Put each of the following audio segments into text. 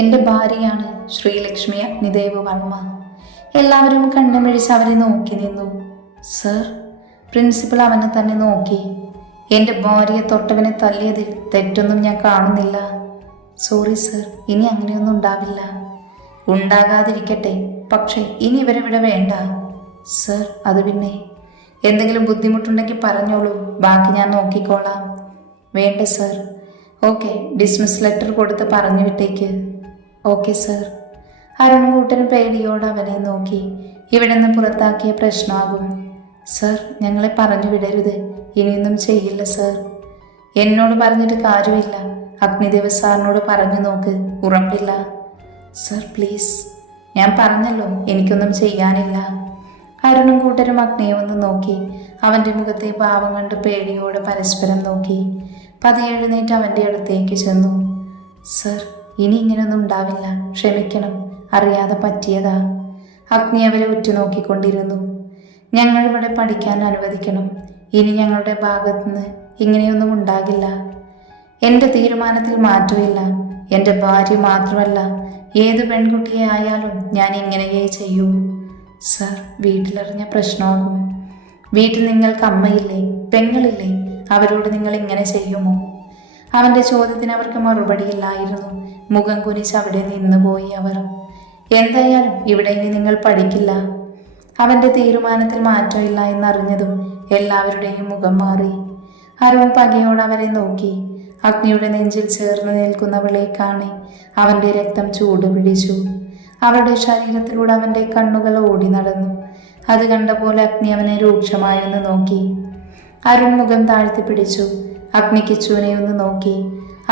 എൻ്റെ ഭാര്യയാണ് ശ്രീലക്ഷ്മി അഗ്നിദേവ് വർമ്മ. എല്ലാവരും കണ്ണുമിഴിച്ച് അവരെ നോക്കി നിന്നു. സർ, പ്രിൻസിപ്പൽ അവനെ തന്നെ നോക്കി. എൻ്റെ ഭാര്യയെ തൊട്ടവനെ തല്ലിയതിൽ തെറ്റൊന്നും ഞാൻ കാണുന്നില്ല. സോറി സർ, ഇനി അങ്ങനെയൊന്നും ഉണ്ടാവില്ല. ഉണ്ടാകാതിരിക്കട്ടെ, പക്ഷേ ഇനി ഇവരിവിടെ വേണ്ട. സർ, അത് പിന്നെ എന്തെങ്കിലും ബുദ്ധിമുട്ടുണ്ടെങ്കിൽ പറഞ്ഞോളൂ, ബാക്കി ഞാൻ നോക്കിക്കോളാം. വേണ്ട സർ. ഓക്കെ, ഡിസ്മിസ് ലെറ്റർ കൊടുത്ത് പറഞ്ഞു വിട്ടേക്ക്. Okay sir. അരുണും കൂട്ടനും പേടിയോട് അവനെ നോക്കി. ഇവിടെ നിന്ന് പുറത്താക്കിയ പ്രശ്നമാകും. സർ, ഞങ്ങളെ പറഞ്ഞു വിടരുത്. ഇനിയൊന്നും ചെയ്യില്ല സർ. എന്നോട് പറഞ്ഞിട്ട് കാര്യമില്ല. അഗ്നിദേവ് സാറിനോട് പറഞ്ഞു നോക്ക്, ഉറപ്പില്ല. Sir please. ഞാൻ പറഞ്ഞല്ലോ, എനിക്കൊന്നും ചെയ്യാനില്ല. അരുണും കൂട്ടരും അഗ്നിയെ ഒന്ന് നോക്കി. അവൻ്റെ മുഖത്തെ ഭാവം കണ്ട് പേടിയോടെ പരസ്പരം നോക്കി. പതിയെ എഴുന്നേറ്റ് അവൻ്റെ അടുത്തേക്ക് ചെന്നു. സർ, ഇനി ഇങ്ങനെയൊന്നും ഉണ്ടാവില്ല. ക്ഷമിക്കണം, അറിയാതെ പറ്റിയതാ. അഗ്നി അവരെ ഉറ്റുനോക്കിക്കൊണ്ടിരുന്നു. ഞങ്ങളിവിടെ പഠിക്കാൻ അനുവദിക്കണം. ഇനി ഞങ്ങളുടെ ഭാഗത്തുനിന്ന് ഇങ്ങനെയൊന്നും ഉണ്ടാകില്ല. എൻ്റെ തീരുമാനത്തിൽ മാറ്റമില്ല. എൻ്റെ ഭാര്യ മാത്രമല്ല, ഏത് പെൺകുട്ടിയെ ആയാലും ഞാൻ ഇങ്ങനെയേ ചെയ്യൂ. സർ, വീട്ടിലറിഞ്ഞ പ്രശ്നമാകും. വീട്ടിൽ നിങ്ങൾക്ക് അമ്മയില്ലേ, പെങ്ങളില്ലേ? അവരോട് നിങ്ങൾ ഇങ്ങനെ ചെയ്യുമോ? അവൻ്റെ ചോദ്യത്തിന് അവർക്ക് മറുപടിയില്ലായിരുന്നു. മുഖം കുനിച്ച് അവിടെ നിന്നുപോയി അവർ. എന്തായാലും ഇവിടെ ഇനി നിങ്ങൾ പഠിക്കില്ല. അവൻ്റെ തീരുമാനത്തിൽ മാറ്റമില്ല എന്നറിഞ്ഞതും എല്ലാവരുടെയും മുഖം മാറി. അരുൺ പകയോട് അവരെ നോക്കി. അഗ്നിയുടെ നെഞ്ചിൽ ചേർന്ന് നിൽക്കുന്നവളെ കാണി അവൻ്റെ രക്തം ചൂടുപിടിച്ചു. അവളുടെ ശരീരത്തിലൂടെ അവൻ്റെ കണ്ണുകൾ ഓടി നടന്നു. അത് കണ്ട പോലെ അഗ്നി അവനെ രൂക്ഷമായൊന്ന് നോക്കി. അരുൺ മുഖം താഴ്ത്തി പിടിച്ചു. അഗ്നി കിച്ചുവിനെ ഒന്ന് നോക്കി.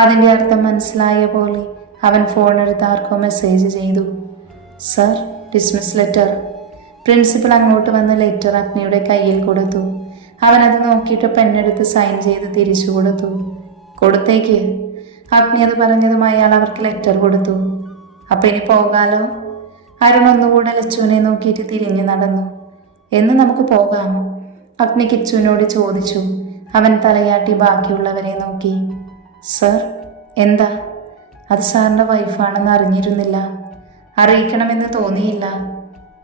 അതിൻ്റെ അർത്ഥം മനസ്സിലായ പോലെ അവൻ ഫോണെടുത്ത് ആർക്കോ മെസ്സേജ് ചെയ്തു. Sir, dismiss letter. പ്രിൻസിപ്പൽ അങ്ങോട്ട് വന്ന് ലെറ്റർ അഗ്നിയുടെ കയ്യിൽ കൊടുത്തു. അവനത് നോക്കിയിട്ട് പെണ്ണെടുത്ത് സൈൻ ചെയ്ത് തിരിച്ചു കൊടുത്തു. കൊടുത്തേക്ക്. അഗ്നി അത് പറഞ്ഞതും അയാൾ അവർക്ക് ലെറ്റർ കൊടുത്തു. അപ്പം ഇനി പോകാലോ? അരുൺ ഒന്നുകൂടെ ലച്ചുവിനെ നോക്കിയിട്ട് തിരിഞ്ഞു നടന്നു. എന്ന് നമുക്ക് പോകാം? അഗ്നി കിച്ചുവിനോട് ചോദിച്ചു. അവൻ തലയാട്ടി ബാക്കിയുള്ളവരെ നോക്കി. സർ, എന്താ? അത് സാറിൻ്റെ വൈഫാണെന്ന് അറിഞ്ഞിരുന്നില്ല. അറിയിക്കണമെന്ന് തോന്നിയില്ല.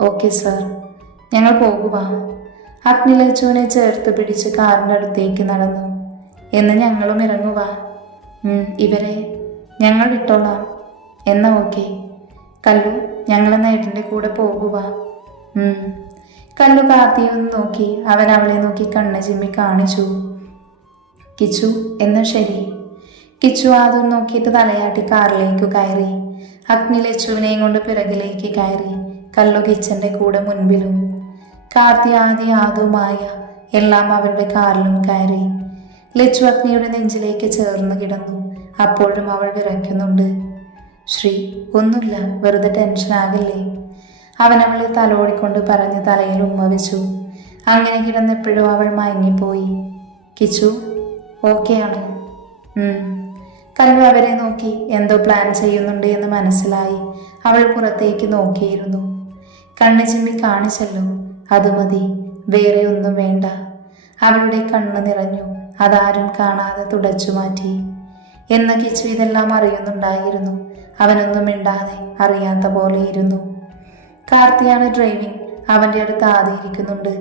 ഓക്കെ സർ, ഞങ്ങൾ പോകുക. അഗ്നി ലച്ചുവിനെ ചേർത്ത് പിടിച്ച് കാറിൻ്റെ അടുത്തേക്ക് നടന്നു. എന്ന് ഞങ്ങളും ഇറങ്ങുക. ഇവരെ ഞങ്ങൾ വിട്ടോളാം. എന്നാ ഓക്കെ. കല്ലു, ഞങ്ങൾ നേട്ടൻ്റെ കൂടെ പോകുക. കല്ലു കാർത്തിയെ ഒന്ന് നോക്കി. അവൻ അവളെ നോക്കി കണ്ണ് ചിമ്മി കാണിച്ചു. കിച്ചു, എന്നാ ശരി. കിച്ചു ആദ്യം നോക്കിയിട്ട് തലയാട്ടി കാറിലേക്ക് കയറി. അഗ്നി ലച്ചുവിനെയും കൊണ്ട് പിറകിലേക്ക് കയറി. കല്ലു കിച്ചൻ്റെ കൂടെ മുൻപിലും. കാർത്തി ആദ്യവുമായ എല്ലാം അവളുടെ കാറിലും കയറി. ലച്ചു അഗ്നിയുടെ നെഞ്ചിലേക്ക് ചേർന്ന് കിടന്നു. അപ്പോഴും അവൾ വിറയ്ക്കുന്നുണ്ട്. ശ്രീ, ഒന്നുമില്ല, വെറുതെ ടെൻഷനാകില്ലേ? അവൻ അവളെ തലോടിക്കൊണ്ട് പറഞ്ഞ് തലയിൽ ഉമ്മ വെച്ചു. അങ്ങനെ കിടന്നെപ്പോഴും അവൾ മയങ്ങിപ്പോയി. കിച്ചു ഓക്കെയാണ്. കല്ലു അവരെ നോക്കി എന്തോ പ്ലാൻ ചെയ്യുന്നുണ്ട് എന്ന് മനസ്സിലായി. അവൾ പുറത്തേക്ക് നോക്കിയിരുന്നു. കണ്ണ് ചിമ്മി കാണിച്ചല്ലോ, അത് മതി, വേറെ ഒന്നും വേണ്ട. അവളുടെ കണ്ണ് നിറഞ്ഞു. അതാരും കാണാതെ തുടച്ചു മാറ്റി. എന്ന കിച്ചു ഇതെല്ലാം അറിയുന്നുണ്ടായിരുന്നു. അവനൊന്നും മിണ്ടാതെ അറിയാത്ത പോലെ ഇരുന്നു. കാർത്തിയാണ് ഡ്രൈവിംഗ്. അവൻ്റെ അടുത്ത് ആദ്യം ഇരിക്കുന്നുണ്ട്.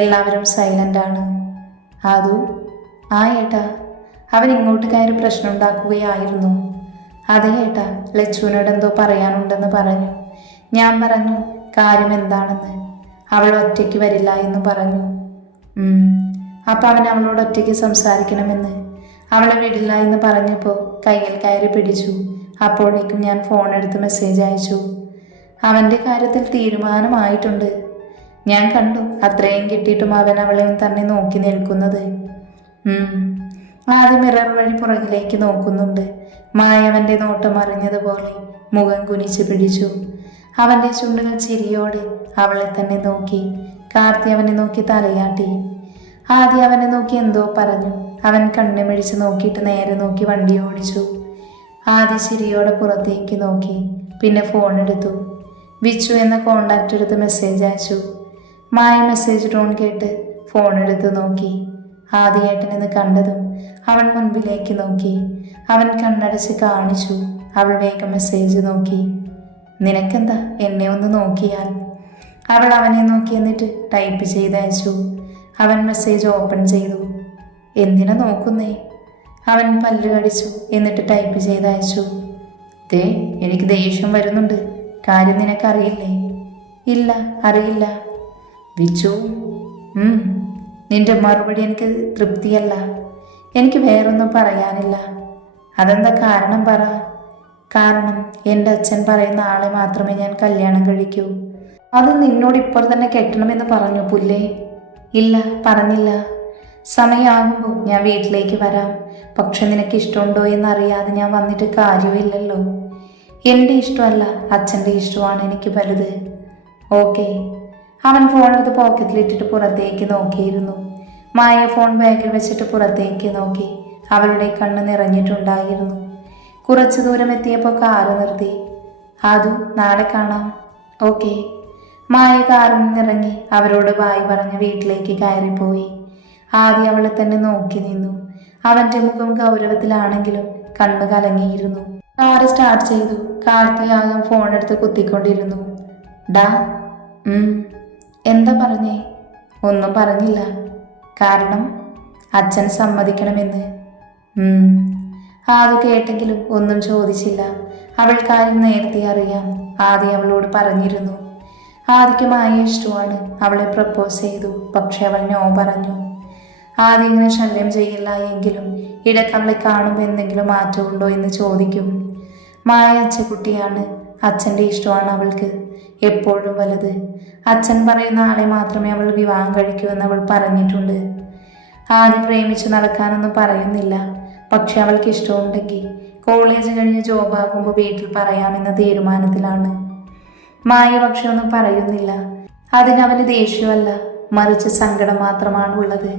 എല്ലാവരും സൈലൻ്റാണ്. ആദു, ആ ഏട്ടാ. അവൻ ഇങ്ങോട്ട് കയറി പ്രശ്നം ഉണ്ടാക്കുകയായിരുന്നു. അതേ ഏട്ടാ, ലച്ചുവിനോട് എന്തോ പറയാനുണ്ടെന്ന് പറഞ്ഞു. ഞാൻ പറഞ്ഞു കാര്യം എന്താണെന്ന്. അവൾ ഒറ്റയ്ക്ക് വരില്ല എന്ന് പറഞ്ഞു. അപ്പം അവൻ അവളോട് ഒറ്റയ്ക്ക് സംസാരിക്കണമെന്ന്. അവളെ വിടില്ല എന്ന് പറഞ്ഞപ്പോൾ കയ്യിൽ കയറി പിടിച്ചു. അപ്പോഴേക്കും ഞാൻ ഫോൺ എടുത്ത് മെസ്സേജ് അയച്ചു. അവൻ്റെ കാര്യത്തിൽ തീരുമാനമായിട്ടുണ്ട്. ഞാൻ കണ്ടു. അത്രയും കിട്ടിയിട്ടും അവൻ അവളെ തന്നെ നോക്കി നിൽക്കുന്നത്. ആദ്യം മിറർ വഴി പുറകിലേക്ക് നോക്കുന്നുണ്ട്. മായവൻ്റെ നോട്ടം അറിഞ്ഞതുപോലെ മുഖം കുനിച്ച് പിടിച്ചു. അവൻ്റെ ചുണ്ടുകൾ ചിരിയോടെ അവളെ തന്നെ നോക്കി. കാർത്തി അവനെ നോക്കി തലയാട്ടി. ആദ്യം അവനെ നോക്കി എന്തോ പറഞ്ഞു. അവൻ കണ്ണുമിഴിച്ച് നോക്കിയിട്ട് നേരെ നോക്കി വണ്ടി ഓടിച്ചു. ആദ്യ ചിരിയോടെ പുറത്തേക്ക് നോക്കി. പിന്നെ ഫോൺ എടുത്തു. വിച്ചു എന്ന കോണ്ടാക്ട് എടുത്ത് മെസ്സേജ് അയച്ചു. മായ മെസ്സേജ് ടോൺ കേട്ട് ഫോൺ എടുത്ത് നോക്കി. ആദ്യേട്ടനെന്ന് കണ്ടതും അവൻ മുൻപിലേക്ക് നോക്കി. അവൻ കണ്ണടച്ച് കാണിച്ചു. അവൾ വേഗം മെസ്സേജ് നോക്കി. നിനക്കെന്താ എന്നെ ഒന്ന് നോക്കിയാൽ? അവൾ അവനെ നോക്കി എന്നിട്ട് ടൈപ്പ് ചെയ്ത് അയച്ചു. അവൻ മെസ്സേജ് ഓപ്പൺ ചെയ്തു. എന്തിനാ നോക്കുന്നേ? അവൻ പല്ല് കടിച്ചു എന്നിട്ട് ടൈപ്പ് ചെയ്ത് അയച്ചു. ദേ, എനിക്ക് ദേഷ്യം വരുന്നുണ്ട്. കാര്യം നിനക്കറിയില്ലേ? ഇല്ല, അറിയില്ല. വിച്ചു, നിന്റെ മറുപടി എനിക്ക് തൃപ്തിയല്ല. എനിക്ക് വേറൊന്നും പറയാനില്ല. അതെന്താ കാരണം പറ. കാരണം എൻ്റെ അച്ഛൻ പറയുന്ന ആളെ മാത്രമേ ഞാൻ കല്യാണം കഴിക്കൂ. അത് നിന്നോട് ഇപ്പോൾ തന്നെ കെട്ടണമെന്ന് പറഞ്ഞു പുല്ലേ? ഇല്ല, പറഞ്ഞില്ല. സമയമാകുമ്പോൾ ഞാൻ വീട്ടിലേക്ക് വരാം. പക്ഷെ നിനക്ക് ഇഷ്ടമുണ്ടോ എന്നറിയാതെ ഞാൻ വന്നിട്ട് കാര്യമില്ലല്ലോ. എൻ്റെ ഇഷ്ടമല്ല, അച്ഛൻ്റെ ഇഷ്ടമാണ് എനിക്ക് വലുത്. ഓക്കെ. അവൻ ഫോണെടുത്ത് പോക്കറ്റിലിട്ടിട്ട് പുറത്തേക്ക് നോക്കിയിരുന്നു. മായ ഫോൺ ബാഗിൽ വെച്ചിട്ട് പുറത്തേക്ക് നോക്കി. അവളുടെ കണ്ണ് നിറഞ്ഞിട്ടുണ്ടായിരുന്നു. കുറച്ചു ദൂരം എത്തിയപ്പോൾ കാറ് നിർത്തി. അതു നാളെ കാണാം. ഓക്കെ. മായ കാറിൽ നിന്നിറങ്ങി അവരോട് ബായ് പറഞ്ഞ് വീട്ടിലേക്ക് കയറിപ്പോയി. ആദ്യം അവളെ തന്നെ നോക്കി നിന്നു. അവന്റെ മുഖം ഗൗരവത്തിലാണെങ്കിലും കണ്ണു കലങ്ങിയിരുന്നു. കാറ് സ്റ്റാർട്ട് ചെയ്തു. കാർത്തിയാകം ഫോൺ എടുത്ത് കുത്തിക്കൊണ്ടിരുന്നു. ഡാ. എന്താ പറഞ്ഞേ? ഒന്നും പറഞ്ഞില്ല. കാരണം അച്ഛൻ സമ്മതിക്കണമെന്ന്. അത് കേട്ടെങ്കിലും ഒന്നും ചോദിച്ചില്ല. അവൾ കാര്യം നേരത്തെ അറിയാം. ആദ്യം അവളോട് പറഞ്ഞിരുന്നു. ആദ്യക്ക് മായ ഇഷ്ടമാണ്. അവളെ പ്രപ്പോസ് ചെയ്തു. പക്ഷെ അവൾ നോ പറഞ്ഞു. ആദ്യം ഇങ്ങനെ ശല്യം ചെയ്യില്ല എങ്കിലും ഇടയ്ക്ക് അവളെ കാണുമ്പോൾ എന്തെങ്കിലും മാറ്റമുണ്ടോ എന്ന് ചോദിക്കും. മായ അച്ഛക്കുട്ടിയാണ്. അച്ഛൻ്റെ ഇഷ്ടമാണ് അവൾക്ക് എപ്പോഴും വലുത്. അച്ഛൻ പറയുന്ന ആളെ മാത്രമേ അവൾ വിവാഹം കഴിക്കൂ എന്ന് അവൾ പറഞ്ഞിട്ടുണ്ട്. ആദ്യം പ്രേമിച്ചു നടക്കാനൊന്നും പറയുന്നില്ല. പക്ഷെ അവൾക്ക് ഇഷ്ടമുണ്ടെങ്കിൽ കോളേജ് കഴിഞ്ഞ് ജോബാകുമ്പോൾ വീട്ടിൽ പറയാമെന്ന തീരുമാനത്തിലാണ്. മായ പക്ഷെ ഒന്നും പറയുന്നില്ല. അതിനവന് ദേഷ്യമല്ല, മറിച്ച് സങ്കടം മാത്രമാണ് ഉള്ളത്.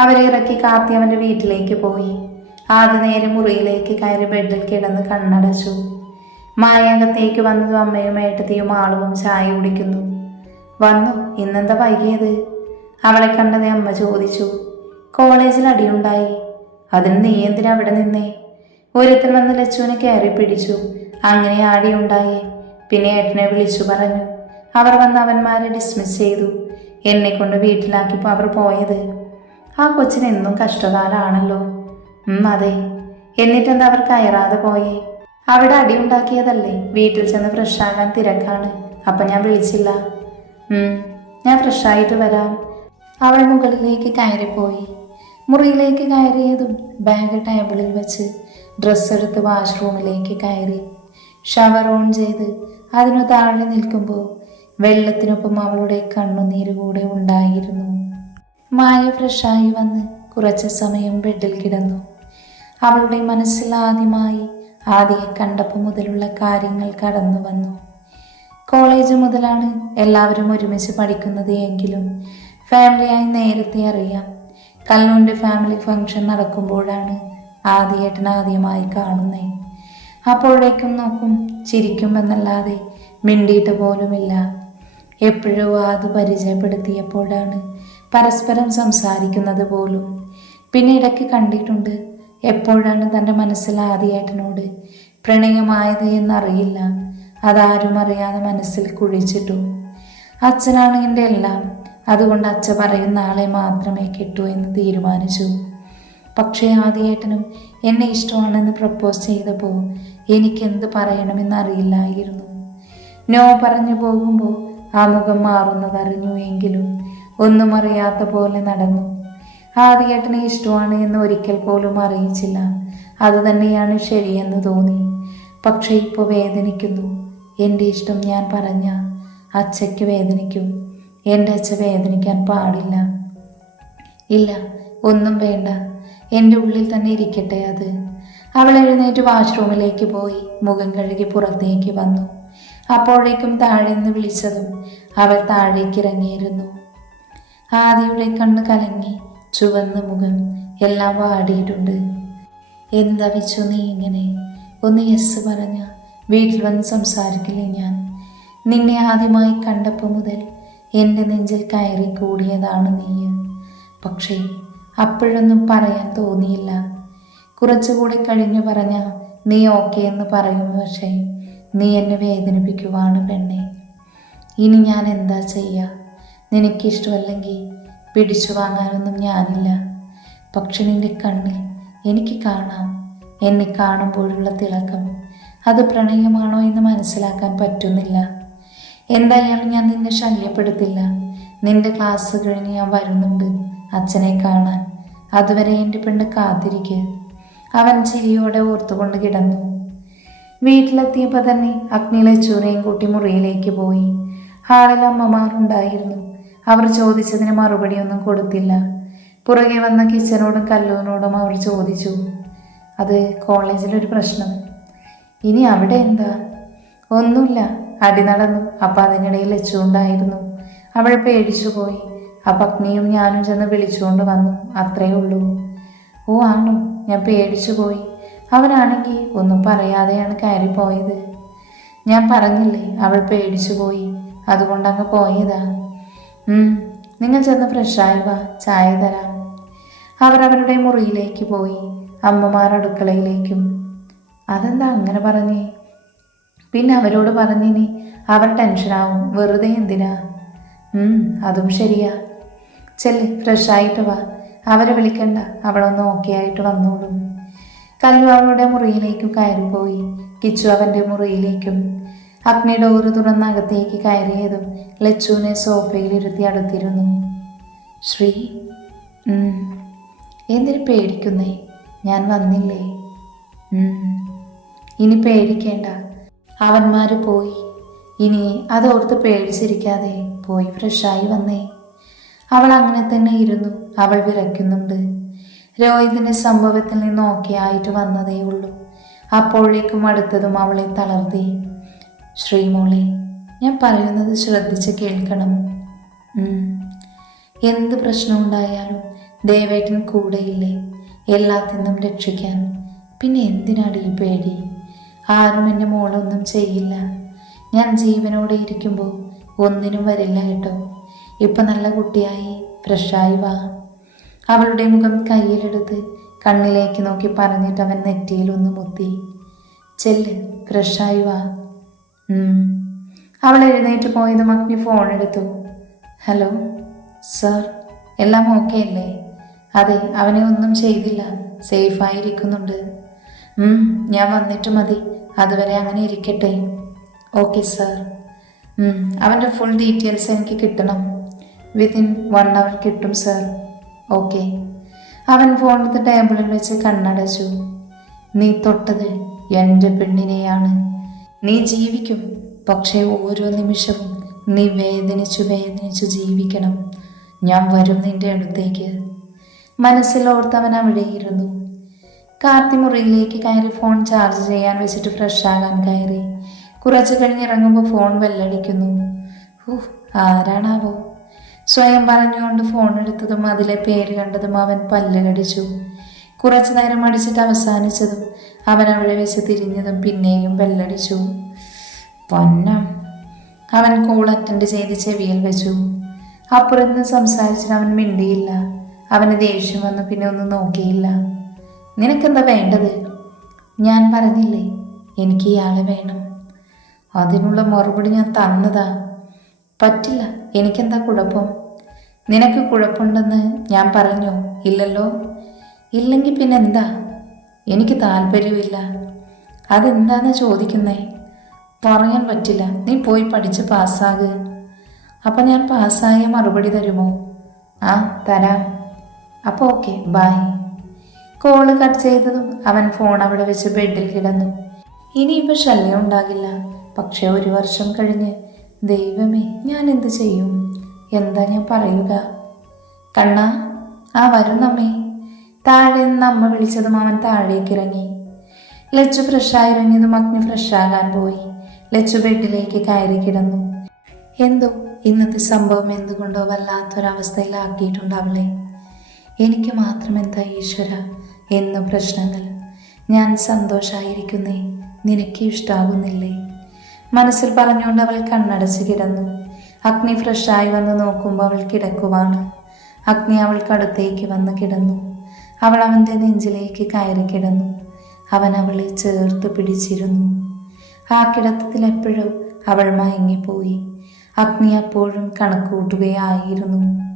അവരെ ഇറക്കി കാർത്തി അവൻ്റെ വീട്ടിലേക്ക് പോയി. ആദ്യ നേരെ മുറിയിലേക്ക് കയറി ബെഡിൽ കിടന്ന് കണ്ണടച്ചു. മായകത്തേക്ക് വന്നതും അമ്മയും ഏട്ടത്തിയും ആളും ചായ കുടിക്കുന്നു. വന്നു. ഇന്നെന്താ വൈകിയത്? അവളെ കണ്ടതേ അമ്മ ചോദിച്ചു. കോളേജിൽ അടിയുണ്ടായി. അതിന് നീ എന്തിനാ അവിടെ നിന്നേ? ഒരുത്തൻ വന്ന് ലച്ചുവിനെ കയറി പിടിച്ചു. അങ്ങനെ ആടിയുണ്ടായേ. പിന്നെ ഏട്ടനെ വിളിച്ചു പറഞ്ഞു. അവർ വന്ന് അവന്മാരെ ഡിസ്മിസ് ചെയ്തു. എന്നെ കൊണ്ട് വീട്ടിലാക്കിപ്പോൾ അവർ പോയത്. ആ കൊച്ചിന് എന്നും കഷ്ടകാലാണല്ലോ. അതെ. എന്നിട്ടെന്താ അവർ കയറാതെ പോയേ? അവിടെ അടിയുണ്ടാക്കിയതല്ലേ. വീട്ടിൽ ചെന്ന് ഫ്രഷാകാൻ തിരക്കാണ്. അപ്പം ഞാൻ വിളിച്ചില്ല. ഞാൻ ഫ്രഷായിട്ട് വരാം. അവൾ മുകളിലേക്ക് കയറിപ്പോയി. മുറിയിലേക്ക് കയറിയതും ബാഗ് ടേബിളിൽ വെച്ച് ഡ്രസ്സ് എടുത്ത് വാഷ്റൂമിലേക്ക് കയറി. ഷവർ ഓൺ ചെയ്ത് അതിനു താഴെ നിൽക്കുമ്പോൾ വെള്ളത്തിനൊപ്പം അവളുടെ കണ്ണുനീര് കൂടെ ഉണ്ടായിരുന്നു. മായ ഫ്രഷായി വന്ന് കുറച്ച് സമയം ബെഡിൽ കിടന്നു. അവളുടെ മനസ്സിൽ ആദ്യമായി ആദ്യം കണ്ടപ്പോൾ മുതലുള്ള കാര്യങ്ങൾ കടന്നു വന്നു. കോളേജ് മുതലാണ് എല്ലാവരും ഒരുമിച്ച് പഠിക്കുന്നത് എങ്കിലും ഫാമിലിയായി നേരത്തെ അറിയാം. കല്ലൂൻ്റെ ഫാമിലി ഫംഗ്ഷൻ നടക്കുമ്പോഴാണ് ആദ്യേട്ടൻ ആദ്യമായി കാണുന്നേ. അപ്പോഴേക്കും നോക്കും, ചിരിക്കും എന്നല്ലാതെ മിണ്ടിയിട്ട് പോലുമില്ല. എപ്പോഴോ അത് പരിചയപ്പെടുത്തിയപ്പോഴാണ് പരസ്പരം സംസാരിക്കുന്നത് പോലും. പിന്നെ ഇടയ്ക്ക് കണ്ടിട്ടുണ്ട്. എപ്പോഴാണ് തൻ്റെ മനസ്സിൽ ആദ്യേട്ടനോട് പ്രണയമായത് എന്നറിയില്ല. അതാരും അറിയാതെ മനസ്സിൽ കുഴിച്ചിട്ടു. അച്ഛനാണ് എൻ്റെ എല്ലാം. അതുകൊണ്ട് അച്ഛ പറയുന്ന ആളെ മാത്രമേ കിട്ടൂ എന്ന് തീരുമാനിച്ചു. പക്ഷേ ആദ്യേട്ടനും എന്നെ ഇഷ്ടമാണെന്ന് പ്രപ്പോസ് ചെയ്തപ്പോൾ എനിക്കെന്ത് പറയണമെന്നറിയില്ലായിരുന്നു. നോ പറഞ്ഞു പോകുമ്പോൾ ആ മുഖം മാറുന്നതറിഞ്ഞു എങ്കിലും ഒന്നും അറിയാത്ത പോലെ നടന്നു. ആദ്യേട്ടനെ ഇഷ്ടമാണ് എന്ന് ഒരിക്കൽ പോലും അറിയിച്ചില്ല. അതുതന്നെയാണ് ശരിയെന്ന് തോന്നി. പക്ഷെ ഇപ്പോൾ വേദനിക്കുന്നു. എൻ്റെ ഇഷ്ടം ഞാൻ പറഞ്ഞ അച്ഛയ്ക്ക് വേദനിക്കും. എൻ്റെ അച്ഛ വേദനിക്കാൻ പാടില്ല. ഇല്ല, ഒന്നും വേണ്ട. എൻ്റെ ഉള്ളിൽ തന്നെ ഇരിക്കട്ടെ അത്. അവൾ എഴുന്നേറ്റ് വാഷ്റൂമിലേക്ക് പോയി മുഖം കഴുകി പുറത്തേക്ക് വന്നു. അപ്പോഴേക്കും താഴെ നിന്ന് വിളിച്ചതും അവൾ താഴേക്ക് ഇറങ്ങിയിരുന്നു. ആദിയുടെ കണ്ണ് കലങ്ങി. ചുവന്ന മുഖം എല്ലാം വാടിയിട്ടുണ്ട്. എന്താ വെച്ചു നീ ഇങ്ങനെ? ഒന്ന് യെസ് പറഞ്ഞ വീട്ടിൽ വന്ന് സംസാരിക്കില്ലേ ഞാൻ? നിന്നെ ആദ്യമായി കണ്ടപ്പോൾ മുതൽ എൻ്റെ നെഞ്ചിൽ കയറി കൂടിയതാണ് നീ. പക്ഷേ അപ്പോഴൊന്നും പറയാൻ തോന്നിയില്ല. കുറച്ചുകൂടി കഴിഞ്ഞു പറഞ്ഞ നീ ഓക്കെ എന്ന് പറയും, പക്ഷേ നീ എന്നെ വേദനിപ്പിക്കുവാണ് പെണ്ണെ. ഇനി ഞാൻ എന്താ ചെയ്യുക? നിനക്കിഷ്ടമല്ലെങ്കിൽ പിടിച്ചു വാങ്ങാനൊന്നും ഞാനില്ല. പക്ഷെ നിന്റെ കണ്ണിൽ എനിക്ക് കാണാം, എന്നെ കാണുമ്പോഴുള്ള തിളക്കം. അത് പ്രണയമാണോ എന്ന് മനസ്സിലാക്കാൻ പറ്റുന്നില്ല. എന്തായാലും ഞാൻ നിന്നെ ശല്യപ്പെടുത്തില്ല. നിന്റെ ക്ലാസ് കഴിഞ്ഞ് ഞാൻ വരുന്നുണ്ട് അച്ഛനെ കാണാൻ. അതുവരെ എൻ്റെ പെണ്ണ് കാത്തിരിക്കുക. അവൻ ചിരിയോടെ ഓർത്തുകൊണ്ട് കിടന്നു. വീട്ടിലെത്തിയപ്പോൾ തന്നെ അഗ്നി ലച്ചുവിനെയും കൂട്ടി മുറിയിലേക്ക് പോയി. ഹാളിൽ അമ്മമാരുണ്ടായിരുന്നു. അവർ ചോദിച്ചതിന് മറുപടിയൊന്നും കൊടുത്തില്ല. പുറകെ വന്ന കിച്ചനോടും കല്ലുവിനോടും അവർ ചോദിച്ചു. അത് കോളേജിലൊരു പ്രശ്നം. ഇനി അവിടെ എന്താ? ഒന്നുമില്ല, അടി നടന്നു. അപ്പം അതിനിടയിൽ ലച്ചു ഉണ്ടായിരുന്നു. അവൾ പേടിച്ചു പോയി. അപ്പം അഗ്നിയും ഞാനും ചെന്ന് വിളിച്ചുകൊണ്ട് വന്നു, അത്രയേ ഉള്ളൂ. ഓ ആണോ? ഞാൻ പേടിച്ചു പോയി. അവനാണെങ്കിൽ ഒന്നും പറയാതെയാണ് കയറിപ്പോയത്. ഞാൻ പറഞ്ഞില്ലേ അവൾ പേടിച്ചു പോയി, അതുകൊണ്ട് അങ്ങ് പോയതാ. നിങ്ങൾ ചെന്ന് ഫ്രഷായി വാ, ചായ തരാം. അവർ അവരുടെ മുറിയിലേക്ക് പോയി. അമ്മമാർ അടുക്കളയിലേക്കും. അതെന്താ അങ്ങനെ പറഞ്ഞേ? പിന്നെ അവരോട് പറഞ്ഞിനി അവർ ടെൻഷനാവും, വെറുതെ എന്തിനാ? അതും ശരിയാ. ചെല്ല്, ഫ്രഷായിട്ട് വാ. അവരെ വിളിക്കണ്ട, അവളൊന്ന് ഓക്കെ ആയിട്ട് വന്നോളും. കല്ലു അവളുടെ മുറിയിലേക്കും കയറിപ്പോയി. കിച്ചു അവൻ്റെ മുറിയിലേക്കും. അഗ്നി ഡോറ് തുറന്ന് അകത്തേക്ക് കയറിയതും ലച്ചുവിനെ സോഫയിലിരുത്തി അടുത്തിരുന്നു. ശ്രീ, എന്തിനു പേടിക്കുന്നേ? ഞാൻ വന്നില്ലേ? ഇനി പേടിക്കേണ്ട, അവന്മാർ പോയി. ഇനി അതോർത്ത് പേടിച്ചിരിക്കാതെ പോയി ഫ്രഷായി വന്നേ. അവൾ അങ്ങനെ തന്നെ ഇരുന്നു. അവൾ വിറയ്ക്കുന്നുണ്ട്. രോഹിതിൻ്റെ സംഭവത്തിൽ നിന്ന് ഓക്കെ ആയിട്ട് വന്നതേ ഉള്ളൂ. അപ്പോഴേക്കും അടുത്തതും അവളെ തളർത്തി. ശ്രീമോളെ, ഞാൻ പറയുന്നത് ശ്രദ്ധിച്ച് കേൾക്കണം. എന്ത് പ്രശ്നമുണ്ടായാലും ദേവേട്ടൻ കൂടെയില്ലേ എല്ലാത്തിനും രക്ഷിക്കാൻ? പിന്നെ എന്തിനാണ് ഈ പേടി? ആരും എൻ്റെ മോളൊന്നും ചെയ്യില്ല. ഞാൻ ജീവനോടെ ഇരിക്കുമ്പോൾ ഒന്നിനും വരില്ല കേട്ടോ. ഇപ്പം നല്ല കുട്ടിയായി ഫ്രഷായി വാ. അവളുടെ മുഖം കയ്യിലെടുത്ത് കണ്ണിലേക്ക് നോക്കി പറഞ്ഞിട്ട് അവൻ നെറ്റിയിലൊന്ന് മുത്തി. ചെല്ല്, ഫ്രഷായി വാ. അവൾ എഴുന്നേറ്റ് പോയതും അഗ്നി ഫോൺ എടുത്തു. ഹലോ സാർ, എല്ലാം ഓക്കെ അല്ലേ? അതെ, അവനെ ഒന്നും ചെയ്തില്ല, സേഫായിരിക്കുന്നുണ്ട്. ഞാൻ വന്നിട്ട് മതി, അതുവരെ അങ്ങനെ ഇരിക്കട്ടെ. Okay sir. അവൻ്റെ ഫുൾ ഡീറ്റെയിൽസ് എനിക്ക് കിട്ടണം. വിത്തിൻ 1 hour കിട്ടും സാർ. ഓക്കെ. അവൻ ഫോൺ എടുത്ത് ടേബിളിൽ വെച്ച് കണ്ണടച്ചു. നീ തൊട്ടത് എൻ്റെ പെണ്ണിനെയാണ്. നീ ജീവിക്കും, പക്ഷേ ഓരോ നിമിഷവും നീ വേദനിച്ചു വേദനിച്ചു ജീവിക്കണം. ഞാൻ വരും നിന്റെ അടുത്തേക്ക്. മനസ്സിലോർത്തവൻ അവിടെ ഇരുന്നു. കാർത്തി മുറിയിലേക്ക് കയറി ഫോൺ ചാർജ് ചെയ്യാൻ വെച്ചിട്ട് ഫ്രഷാകാൻ കയറി. കുറച്ച് കഴിഞ്ഞിറങ്ങുമ്പോൾ ഫോൺ ബെല്ലടിക്കുന്നു. ആരാണാവോ? സ്വയം പറഞ്ഞുകൊണ്ട് ഫോൺ എടുത്തതും അതിലെ പേര് കണ്ടതും അവൻ പല്ല് കടിച്ചു. കുറച്ചു നേരം അടിച്ചിട്ട് അവസാനിച്ചതും അവൻ അവിടെ വെച്ച് തിരിഞ്ഞതും പിന്നെയും ബെല്ലടിച്ചു. പൊന്നം. അവൻ കോൾ അറ്റൻഡ് ചെയ്ത് ചെവിയിൽ വെച്ചു. അപ്പുറത്ത് സംസാരിച്ചിട്ട് അവൻ മിണ്ടിയില്ല. അവന് ദേഷ്യം വന്നു. പിന്നെ ഒന്നും നോക്കിയില്ല. നിനക്കെന്താ വേണ്ടത്? ഞാൻ പറഞ്ഞില്ലേ എനിക്ക് ഇയാളെ വേണം. അതിനുള്ള മറുപടി ഞാൻ തന്നതാ. പറ്റില്ല. എനിക്കെന്താ കുഴപ്പം? നിനക്ക് കുഴപ്പമുണ്ടെന്ന് ഞാൻ പറഞ്ഞോ? ഇല്ലല്ലോ. ഇല്ലെങ്കിൽ പിന്നെന്താ? എനിക്ക് താല്പര്യമില്ല. അതെന്താന്ന് ചോദിക്കുന്നേ? പറയാൻ പറ്റില്ല. നീ പോയി പഠിച്ച് പാസ്സാകുക. അപ്പം ഞാൻ പാസ്സായ മറുപടി തരുമോ? ആ, തരാം. അപ്പോൾ ഓക്കെ, ബൈ. കോള് കട്ട് ചെയ്തതും അവൻ ഫോൺ അവിടെ വെച്ച് ബെഡിൽ കിടന്നു. ഇനിയിപ്പോൾ ശല്യം ഉണ്ടാകില്ല. പക്ഷെ 1 വർഷം കഴിഞ്ഞ് ദൈവമേ, ഞാൻ എന്ത് ചെയ്യും? എന്താ ഞാൻ പറയുക? കണ്ണാ, ആ വരുന്നമ്മേ. താഴെ നിന്ന് അമ്മ വിളിച്ചതും അവൻ താഴേക്ക് ഇറങ്ങി. ലച്ചു ഫ്രഷായി ഇറങ്ങിയതും അഗ്നി ഫ്രഷാകാൻ പോയി. ലച്ചു ബെഡിലേക്ക് കയറി കിടന്നു. എന്തോ ഇന്നത്തെ സംഭവം എന്തുകൊണ്ടോ വല്ലാത്തൊരവസ്ഥയിലാക്കിയിട്ടുണ്ട് അവളെ. എനിക്ക് മാത്രം എന്താ ഈശ്വര എന്നും പ്രശ്നങ്ങൾ. ഞാൻ സന്തോഷമായിരിക്കുന്നേ, നിനക്ക് ഇഷ്ടാകുന്നില്ലേ? മനസ്സിൽ പറഞ്ഞുകൊണ്ട് അവൾ കണ്ണടച്ച് കിടന്നു. അഗ്നി ഫ്രഷായി വന്ന് നോക്കുമ്പോൾ അവൾ കിടക്കുവാണ്. അഗ്നി അവൾക്കടുത്തേക്ക് വന്ന് കിടന്നു. അവൾ അവൻ്റെ നെഞ്ചിലേക്ക് കയറി കിടന്നു. അവൻ അവളെ ചേർത്ത് പിടിച്ചിരുന്നു. ആ കിടത്തത്തിൽ എപ്പോഴും അവൾ മയങ്ങിപ്പോയി. അഗ്നി അപ്പോഴും കണക്കൂട്ടുകയായിരുന്നു.